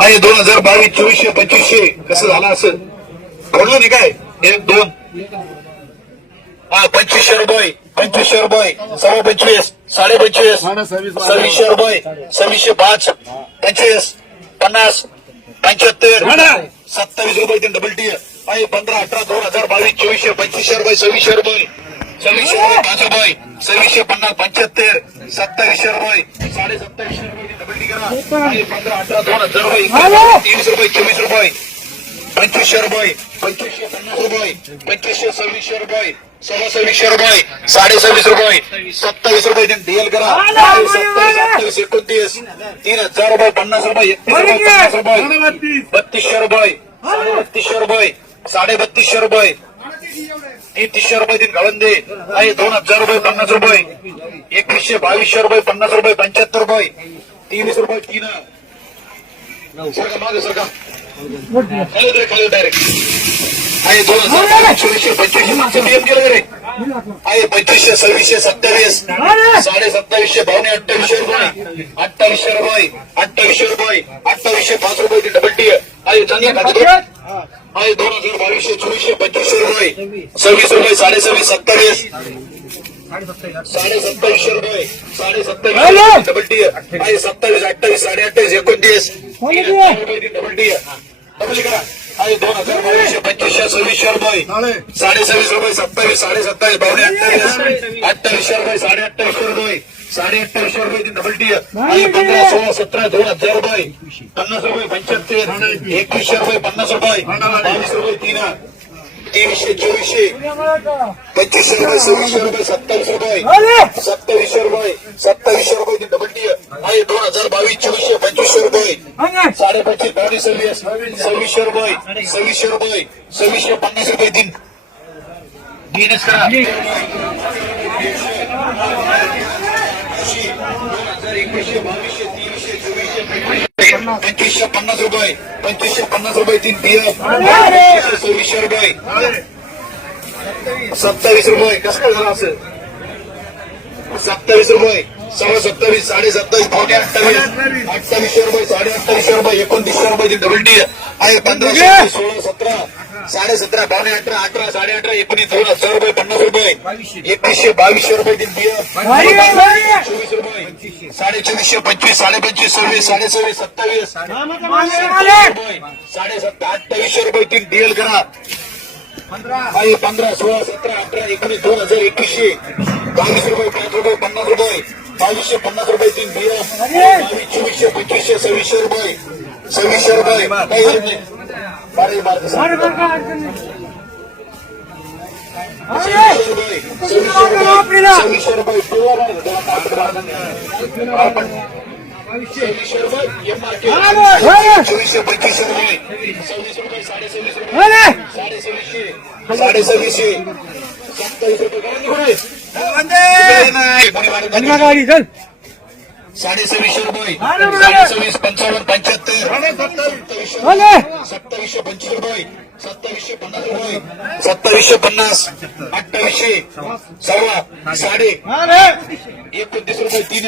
आहे दोन हजार बावीस चोवीसशे पंचवीसशे कसं झालं असं बोललो नाही काय? एक दोन. हा पंचवीसशे रुपये पंचवीसशे रुपये सव्वा पंचवीस साडे पंचवीस सव्वीसशे रुपये सव्वीसशे पाच पंचवीस पन्नास पंच्याहत्तर सत्तावीस रुपये तीन डबल टी आहे पंधरा अठरा दोन हजार बावीस चोवीसशे पंचवीसशे रुपये सव्वीसशे रुपये. सव्वीसशे रुपये पाच रुपये. सव्वीसशे पन्नास पंच्याहत्तर सत्तावीसशे रुपये. साडे सत्तावीसशे रुपये. पंधरा अठरा दोन हजार तीनशे रुपये चोवीस रुपये पंचवीसशे रुपये पंचवीसशे पन्नास रुपये पंचवीसशे सव्वीसशे रुपये सव्वा सव्वीसशे रुपये साडे सव्वीस रुपये सत्तावीस रुपये डीएल करा सत्तावीस अठ्ठावीस एकोणतीस तीन हजार रुपये पन्नास रुपये एकतीस रुपये पन्नास रुपये बत्तीसशे रुपये साडे बत्तीसशे रुपये साडे बत्तीसशे रुपये तीनशे रुपये तीन गळंदे आहे दोन हजार रुपये पन्नास रुपये एकवीसशे बावीसशे रुपये पन्नास रुपये पंच्याहत्तर रुपये. तीन रुपये तीन. सरका मागे सरका खाली उतरे खाली डायरेक्ट आहे दोन हजार चोवीसशे पंचवीसशे मागचं पीएम केलं रे? आहे पंचवीसशे सव्वीसशे सत्तावीस. साडे सत्तावीसशे भावने अठ्ठावीसशे रुपये. अठ्ठावीसशे रुपये अठ्ठावीसशे रुपये अठ्ठावीसशे पाच रुपये डबल टी आहे चांगल्या खाते आहे दोन हजार बावीसशे चोवीसशे पंचवीसशे रुपये. सव्वीस रुपये साडे सव्वीस सत्तावीस. रुपये. साडे सत्तावीस डबल टी आहे सत्तावीस अठ्ठावीस. साडे अठ्ठावीस एकोणतीस. डबल टी डबल करा. आहे दोन हजार बावीसशे पंचवीसशे सव्वीसशे रुपये. साडे सव्वीस रुपये सत्तावीस साडे सत्तावीस अठ्ठावीस. अठ्ठावीसशे रुपये साडे अठ्ठावीसशे रुपये साडे अठ्ठावीसशे रुपये डबल टी आहे पंधरा सोळा सतरा दोन हजार रुपये. पन्नास रुपये पंच्याहत्तर. एकवीसशे रुपये पन्नास रुपये. बावीस रुपये तीन तेवीसशे चोवीसशे. पंचवीसशे रुपये सव्वीसशे रुपये सत्तावीस रुपये. सत्तावीसशे रुपये सत्तावीसशे रुपये डबल टी आहे दोन हजार बावीस चोवीसशे पंचवीसशे रुपये. साडे पंचवीस बावीस सव्वीस सव्वीसशे रुपये सव्वीसशे रुपये सव्वीसशे पन्नास रुपये तीन तीनच करा. एकवीसशे बावीसशे तेवीसशे चोवीसशे पंचवीसशे पन्नास रुपये. पंचवीसशे पन्नास रुपये तीन तीन सव्वीसशे रुपये. सत्तावीस रुपये. कसं काय झालं असं? सत्तावीस रुपये. सव्वा सत्तावीस साडे सत्तावीस पावणे अठ्ठावीस. अठ्ठावीसशे रुपये साडे अठ्ठावीसशे रुपये एकोणतीसशे रुपये ती डबल टी आहे. पंधरा सोळा सतरा. साडे सतरा पावणे अठरा अठरा साडे अठरा एकोणीस दोन हजार रुपये पन्नास रुपये. एकवीसशे बावीसशे रुपये तीन बिया चोवीस रुपये. साडे चोवीसशे पंचवीस साडे पंचवीस सव्वीस साडे सव्वीस सत्तावीस. साडे सत्ता अठ्ठावीसशे रुपये तीन डीएल करा. पंधरा सोळा सतरा अठरा एकोणीस दोन हजार एकवीसशे. बावीस रुपये पाच रुपये पन्नास रुपये. बावीसशे पन्नास रुपये तीन बिया चोवीसशे पंचवीसशे सव्वीसशे रुपये. सव्वीसशे रुपये. काही होत नाही बारा बारा सव्वीसशे रुपये सव्वीसशे रुपये सव्वीसशे रुपये सव्वीसशे रुपये एम आर के चोवीसशे पंचवीसशे रुपये सव्वीस रुपये साडे सव्वीस रुपये साडे सव्वीसशे साडे सव्वीसशे सत्तावीस रुपये करा निघून आहे. इकडे नाही, कोणी मारत नाही. साडे सव्वीसशे रुपये साडे सव्वीस पंचावन्न पंच्याहत्तर. सत्तावीसशे रुपये, पंचवीस रुपये. सत्तावीसशे पन्नास रुपये. सत्तावीसशे पन्नास. अठ्ठावीसशे सव्वा साडे. एकोणतीस रुपये तीन.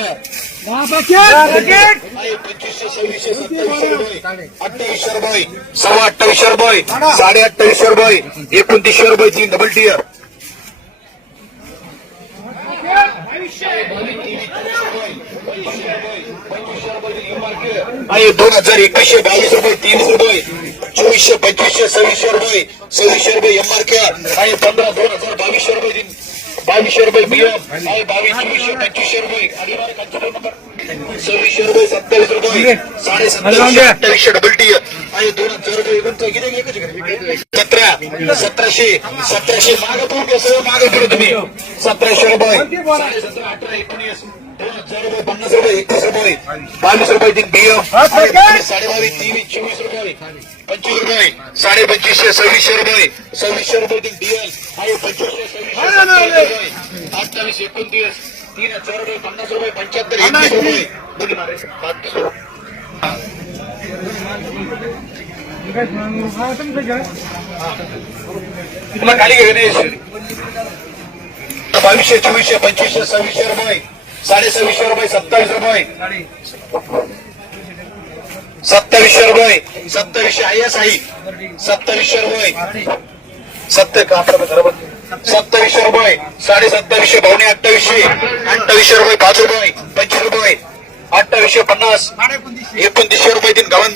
पंचवीसशे सव्वीसशे सत्तावीसशे रुपये. अठ्ठावीसशे रुपये. सव्वा अठ्ठावीसशे रुपये. साडे अठ्ठावीसशे रुपये. एकोणतीसशे रुपये तीन. डबल टियर आहे दोन हजार एकवीसशे बावीस रुपये तीन रुपये चोवीसशे पंचवीसशे सव्वीसशे रुपये सव्वीसशे रुपये एम आर के आहे पंधरा दोन हजार बावीसशे रुपये बावीसशे रुपये बियम आहे बावीस चोवीसशे पंचवीसशे रुपये. आणि सव्वीसशे रुपये सत्तावीस रुपये. साडे सत्तावीसशे अठ्ठावीसशे डबल टी आहे दोन हजार रुपये एकच? सतरा सतराशे सतराशे मागे घ्या सगळं मागे तुम्ही. सतराशे रुपये. साडे सतरा अठरा एकोणीस. पन्नास रुपये एकवीस रुपये बावीस रुपये ती बिय साडेबावीस तेवीस चोवीस रुपये पंचवीस रुपये साडे पंचवीसशे सव्वीसशे रुपये सव्वीसशे रुपये ती डिएल आहे पंचवीसशे सव्वीसशे अठ्ठावीस एकोणतीस तीन हजार रुपये पन्नास रुपये पंच्याहत्तर एकवीस रुपये तुला खाली घेऊन बावीसशे चोवीसशे पंचवीसशे सव्वीसशे रुपये. साडे सव्वीसशे रुपये सत्तावीस रुपये. सत्तावीसशे रुपये. सत्तावीसशे आयस एस आई सत्तावीसशे रुपये. सत्तर का बरोबर सत्तावीसशे रुपये. साडे सत्तावीसशे भावने अठ्ठावीसशे. अठ्ठावीसशे रुपये पाच रुपये. पंचवीस रुपये. अठ्ठावीसशे पन्नास. एकोणतीसशे रुपये तीन गावन